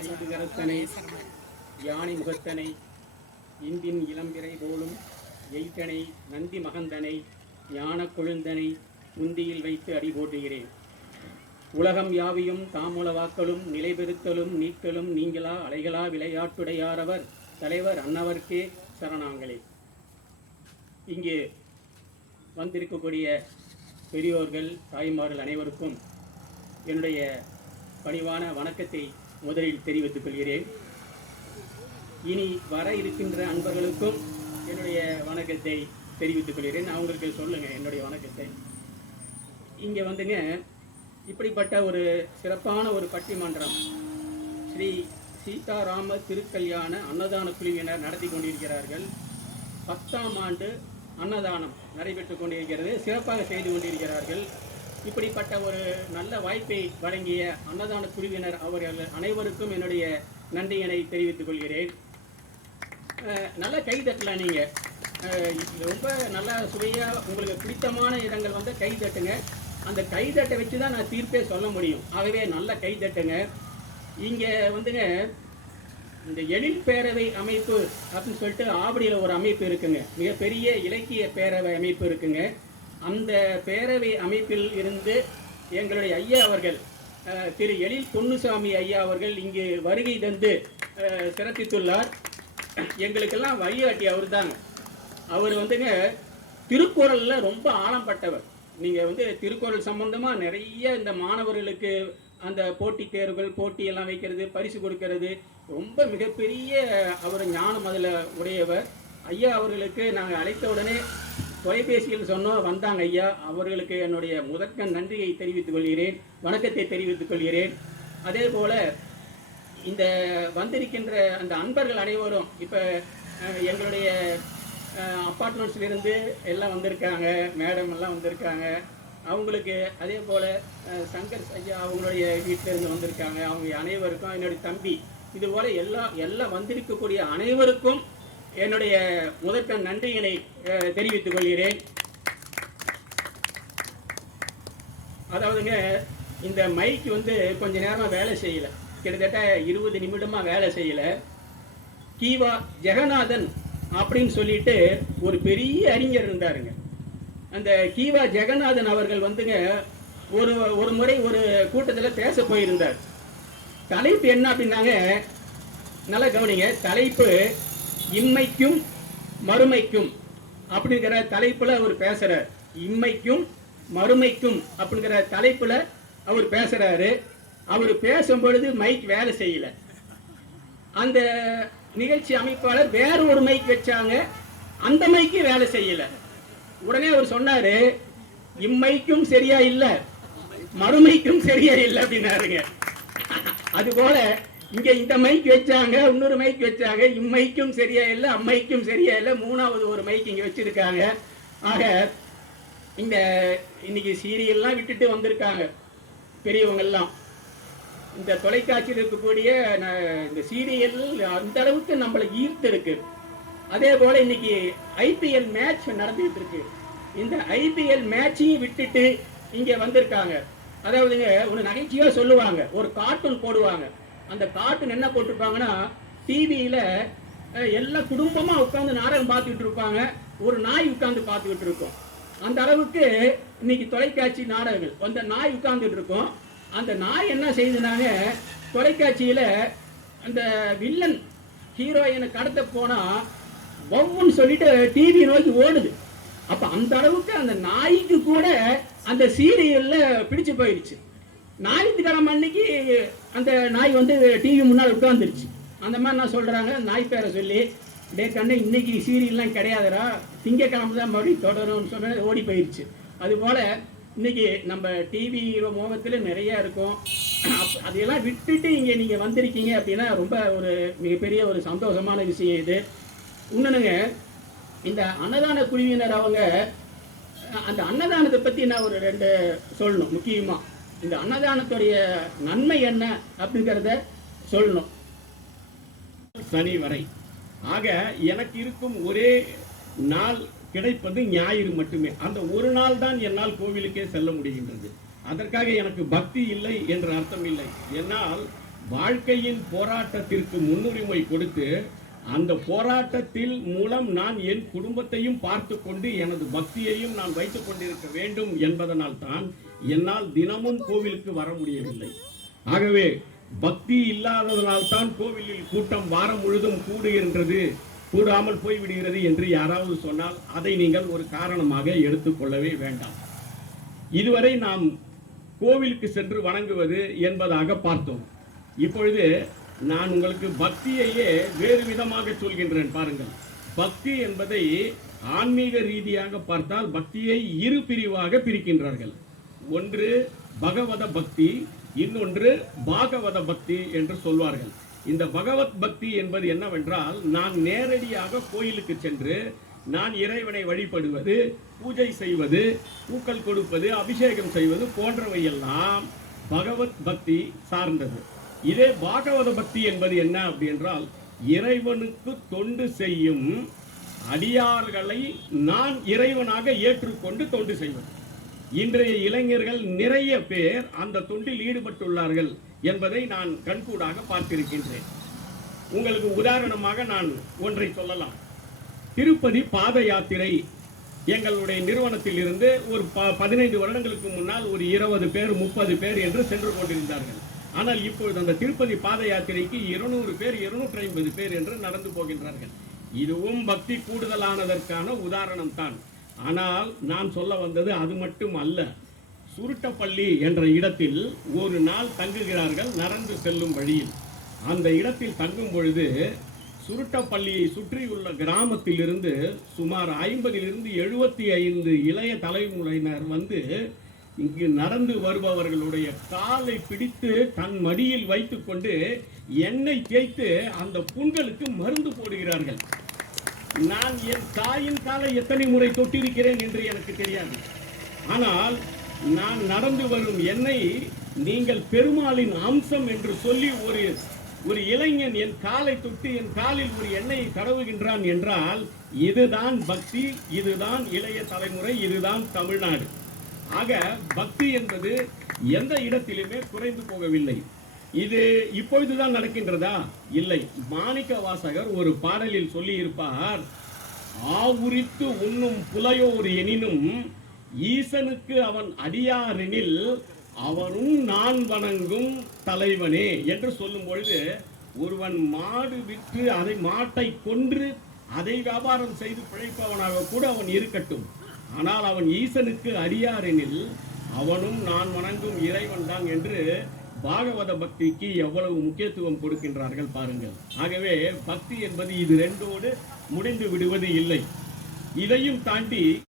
ஐந்து கரத்தனை யானை முகத்தனை இந்தின் இளம்பிறை போலும் எய்தனை நந்தி மகந்தனை ஞான கொழுந்தனை முந்தியில் வைத்து அடி போட்டுகிறேன். உலகம் யாவையும் தாமுலவாக்களும் நிலைபெறுத்தலும் நீக்கலும் நீங்களா அலைகளா விளையாட்டுடையாரவர் தலைவர் அன்னவர்க்கே சரணாங்களே. இங்கே வந்திருக்கக்கூடிய பெரியோர்கள் தாய்மார்கள் அனைவருக்கும் என்னுடைய பணிவான வணக்கத்தை முதலில் தெரிவித்துக் கொள்கிறேன். இனி வர இருக்கின்ற அன்பர்களுக்கும் என்னுடைய வணக்கத்தை தெரிவித்துக் கொள்கிறேன். அவங்களுக்கு சொல்லுங்க என்னுடைய வணக்கத்தை. இங்கே வந்துங்க இப்படிப்பட்ட ஒரு சிறப்பான ஒரு பட்டிமன்றம் ஸ்ரீ சீதாராம திருக்கல்யாண அன்னதான குழுவினர் நடத்தி கொண்டிருக்கிறார்கள். 10ஆம் ஆண்டு அன்னதானம் நடைபெற்று கொண்டிருக்கிறது. சிறப்பாக செய்து கொண்டிருக்கிறார்கள். இப்படிப்பட்ட ஒரு நல்ல வாய்ப்பை வழங்கிய அன்னதான குழுவினர் அவர்கள் அனைவருக்கும் என்னுடைய நன்றியினை தெரிவித்துக் கொள்கிறேன். நல்ல கைதட்டலாம். நீங்கள் ரொம்ப நல்லா சுவையாக உங்களுக்கு பிடித்தமான இடங்கள் வந்து கைதட்டுங்க. அந்த கைதட்டை வச்சு தான் நான் தீர்ப்பே சொல்ல முடியும். ஆகவே நல்ல கைதட்டுங்க. இங்கே வந்துங்க இந்த எழில் பேரவை அமைப்பு அப்படின்னு சொல்லிட்டு ஆவடியில் ஒரு அமைப்பு இருக்குங்க. மிகப்பெரிய இலக்கிய பேரவை அமைப்பு இருக்குங்க. அந்த பேரவை அமைப்பில் இருந்து எங்களுடைய ஐயா அவர்கள் திரு எழில் பொன்னுசாமி ஐயா அவர்கள் இங்கு வருகை தந்து சிறப்பித்துள்ளார். எங்களுக்கெல்லாம் வழிகாட்டி அவர் தாங்க. அவர் வந்துங்க திருக்குறளில் ரொம்ப ஆழம்பட்டவர். நீங்கள் வந்து திருக்குறள் சம்பந்தமாக நிறைய இந்த மாணவர்களுக்கு அந்த போட்டி தேர்வுகள் போட்டியெல்லாம் வைக்கிறது, பரிசு கொடுக்கறது ரொம்ப மிகப்பெரிய அவர் ஞானம் அதில் உடையவர். ஐயா அவர்களுக்கு நாங்கள் அழைத்த உடனே தொலைபேசியில் சொன்னோம், வந்தாங்க ஐயா. அவர்களுக்கு என்னுடைய முதற்க நன்றியை தெரிவித்துக் கொள்கிறேன், வணக்கத்தை தெரிவித்துக் கொள்கிறேன். அதே போல் இந்த வந்திருக்கின்ற அந்த அன்பர்கள் அனைவரும் இப்போ எங்களுடைய அப்பார்ட்மெண்ட்ஸ்லேருந்து எல்லாம் வந்திருக்காங்க, மேடம் எல்லாம் வந்திருக்காங்க. அவங்களுக்கு அதே போல் சங்கர் ஐயா அவங்களுடைய வீட்டிலேருந்து வந்திருக்காங்க. அவங்க அனைவருக்கும் என்னுடைய தம்பி இதுபோல் எல்லாம் வந்திருக்கக்கூடிய அனைவருக்கும் என்னுடைய முதற்க நன்றியினை தெரிவித்துக் கொள்கிறேன். அதாவதுங்க இந்த மைக் வந்து கொஞ்ச நேரமாக வேலை செய்யலை, கிட்டத்தட்ட 20 நிமிடமாக வேலை செய்யலை. கீவா ஜெகநாதன் அப்படின்னு சொல்லிட்டு ஒரு பெரிய அறிஞர் இருந்தாருங்க. அந்த கீவா ஜெகநாதன் அவர்கள் வந்துங்க ஒரு முறை ஒரு கூட்டத்தில் பேச போயிருந்தார். தலைப்பு என்ன அப்படின்னாங்க, நல்லா கவனிங்க, தலைப்பு இம்மைக்கும் மறுமைக்கும் அப்படிங்கிற தலைப்புல அவர் பேசுறார். இம்மைக்கும் மறுமைக்கும் அப்படிங்கிற தலைப்புல அவர் பேசுறாரு. அவர் பேசும் பொழுது மைக் வேலை செய்யல. அந்த நிகழ்ச்சி அமைப்பாளர் வேற ஒரு மைக் வச்சாங்க, அந்த மைக்கு வேலை செய்யல. உடனே அவர் சொன்னாரு, இம்மைக்கும் சரியா இல்ல, மறுமைக்கும் சரியா இல்லை அப்படின்னாருங்க. அதுபோல இங்க இந்த மைக் வச்சாங்க, இன்னொரு மைக் வச்சாங்க, இம்மைக்கும் சரியா இல்லை, அம்மைக்கும் சரியா இல்லை, மூணாவது ஒரு மைக் இங்க வச்சிருக்காங்க. ஆக இந்த இன்னைக்கு சீரியல்லாம் விட்டுட்டு வந்திருக்காங்க பெரியவங்கெல்லாம். இந்த தொலைக்காட்சியில் இருக்கக்கூடிய இந்த சீரியல் அந்த அளவுக்கு நம்மளை ஈர்த்து இருக்கு. அதே போல இன்னைக்கு ஐபிஎல் மேட்ச் நடந்துட்டு இருக்கு. இந்த ஐபிஎல் மேட்சையும் விட்டுட்டு இங்க வந்திருக்காங்க. அதாவதுங்க ஒரு நகைச்சுவையா சொல்லுவாங்க, ஒரு கார்ட்டூன் போடுவாங்க. அந்த கார்ட்டூன் என்ன போட்டிருப்பாங்கன்னா, டிவியில எல்லா குடும்பமா உட்கார்ந்து நாடகம் பார்த்துக்கிட்டு இருப்பாங்க, ஒரு நாய் உட்கார்ந்து பார்த்துக்கிட்டு இருக்கும். அந்த அளவுக்கு இன்னைக்கு தொலைக்காட்சி நாடகங்கள். அந்த நாய் உட்கார்ந்துட்டு இருக்கும். அந்த நாய் என்ன செய்யுதுனாங்க, தொலைக்காட்சியில அந்த வில்லன் ஹீரோயினை கடத்த போனா வவ்வுன்னு சொல்லிட்டு டிவி நோக்கி ஓடுது. அப்ப அந்த அளவுக்கு அந்த நாய்க்கு கூட அந்த சீரியல்ல பிடிச்சு போயிடுச்சு. ஞாயிற்றுக்கிழமை அன்னைக்கு அந்த நாய் வந்து டிவி முன்னால் உட்கார்ந்துருச்சு. அந்த மாதிரி நான் சொல்றாங்க, நாய் பேரை சொல்லி, டே கண்ணு இன்னைக்கு சீரியல்லாம் கிடையாதுடா, திங்கக்கிழமை தான் மறுபடியும் தொடரும்னு சொன்ன ஓடி போயிடுச்சு. அதுபோல இன்னைக்கு நம்ம டிவி மோகத்தில் நிறைய இருக்கும். அதையெல்லாம் விட்டுட்டு இங்கே நீங்கள் வந்திருக்கீங்க அப்படின்னா ரொம்ப ஒரு மிகப்பெரிய ஒரு சந்தோஷமான விஷயம் இது. இன்னொன்னுங்க, இந்த அன்னதான குழுவினர் அவங்க அந்த அன்னதானத்தை பற்றி நான் ஒரு 2 சொல்லணும். முக்கியமாக இந்த அன்னதானத்துடைய நன்மை என்ன அப்படிங்கிறத சொல்லணும். சனி வரை ஆக எனக்கு இருக்கும் ஒரே நாள் கிடைப்பது ஞாயிறு மட்டுமே. அந்த ஒரு நாள் தான் என்னால் கோவிலுக்கே செல்ல முடிகின்றது. அதற்காக எனக்கு பக்தி இல்லை என்ற அர்த்தம் இல்லை. என்னால் வாழ்க்கையின் போராட்டத்திற்கு முன்னுரிமை கொடுத்து அந்த போராட்டத்தில் மூலம் நான் என் குடும்பத்தையும் பார்த்து கொண்டு எனது பக்தியையும் நான் வைத்துக் கொண்டிருக்க வேண்டும் என்பதனால் தான் என்னால் தினமும் கோவிலுக்கு வர முடியவில்லை. ஆகவே பக்தி இல்லாததனால் தான் கோவிலில் கூட்டம் வாரம் முழுதும் கூடுகின்றது, கூடாமல் போய்விடுகிறது என்று யாராவது சொன்னால் அதை நீங்கள் ஒரு காரணமாக எடுத்துக்கொள்ளவே வேண்டாம். இதுவரை நாம் கோவிலுக்கு சென்று வணங்குவது என்பதாக பார்த்தோம். இப்பொழுது நான் உங்களுக்கு பக்தியையே வேறு விதமாக சொல்கின்றேன் பாருங்கள். பக்தி என்பதை ஆன்மீக ரீதியாக பார்த்தால் பக்தியை இரு பிரிவாக பிரிக்கின்றார்கள். ஒன்று பகவத பக்தி, இன்னொன்று பாகவத பக்தி என்று சொல்வார்கள். இந்த பகவத் பக்தி என்பது என்னவென்றால், நான் நேரடியாக கோயிலுக்கு சென்று நான் இறைவனை வழிபடுவது, பூஜை செய்வது, பூக்கள் கொடுப்பது, அபிஷேகம் செய்வது போன்றவையெல்லாம் பகவத் பக்தி சார்ந்தது. இதே பாகவத பக்தி என்பது என்ன அப்படி என்றால், இறைவனுக்கு தொண்டு செய்யும் அடியார்களை நான் இறைவனாக ஏற்றுக்கொண்டு தொண்டு செய்வது. இன்றைய இளைஞர்கள் நிறைய பேர் அந்த தொண்டில் ஈடுபட்டுள்ளார்கள் என்பதை நான் கண்கூடாக பார்த்திருக்கின்றேன். உங்களுக்கு உதாரணமாக நான் ஒன்றை சொல்லலாம். திருப்பதி பாத யாத்திரை எங்களுடைய நிறுவனத்தில் இருந்து ஒரு 15 வருடங்களுக்கு முன்னால் ஒரு 20 பேர் 30 பேர் என்று சென்று கொண்டிருந்தார்கள். ஆனால் இப்பொழுது அந்த திருப்பதி பாத யாத்திரைக்கு 200 பேர் 250 பேர் என்று நடந்து போகின்றார்கள். இதுவும் பக்தி கூடுதலானதற்கான உதாரணம் தான். ஆனால் நான் சொல்ல வந்தது அது மட்டும் அல்ல. சுருட்டப்பள்ளி என்ற இடத்தில் ஒரு நாள் தங்குகிறார்கள் நடந்து செல்லும் வழியில். அந்த இடத்தில் தங்கும் பொழுது சுருட்டப்பள்ளியை சுற்றியுள்ள கிராமத்தில் இருந்து சுமார் 50 to 75 இளைய தலைமுறையினர் வந்து இங்கு நடந்து வருபவர்களுடைய காலை பிடித்து தன் மடியில் வைத்துக் கொண்டு எண்ணெய் தேய்த்து அந்த புண்களுக்கு மருந்து போடுகிறார்கள். நான் என் தாயின் காலை எத்தனை முறை தொட்டிருக்கிறேன் என்று எனக்கு தெரியாது. ஆனால் நான் நடந்து வரும் எண்ணெய் நீங்கள் பெருமாளின் அம்சம் என்று சொல்லி ஒரு இளைஞன் என் காலை தொட்டு என் காலில் ஒரு எண்ணெயை தடவுகின்றான் என்றால் இதுதான் பக்தி, இதுதான் இளைய தலைமுறை, இதுதான் தமிழ்நாடு. ஆக பக்தி என்பது எந்த இடத்திலுமே குறைந்து போகவில்லை. இது இப்பொழுதுதான் நடக்கின்றதா? இல்லை. மாணிக்க வாசகர் ஒரு பாடலில் சொல்லி இருப்பார், ஆவுரித்து உண்ணும் புலையோர் எனினும் ஈசனுக்கு அவன் அடியாரெனில் அவனும் நான் வணங்கும் தலைவனே என்று சொல்லும் பொழுது, ஒருவன் மாடு விற்று அதை மாட்டை கொன்று அதை வியாபாரம் செய்து பிழைப்பவனாக கூட அவன் இருக்கட்டும், ஆனால் அவன் ஈசனுக்கு அடியாரெனில் அவனும் நான் வணங்கும் இறைவன் தான் என்று பாகவத பக்திக்கு எவ்வளவு முக்கியத்துவம் கொடுக்கின்றார்கள் பாருங்கள். ஆகவே பக்தி என்பது இது ரெண்டோடு முடிந்து விடுவது இல்லை. இதையும் தாண்டி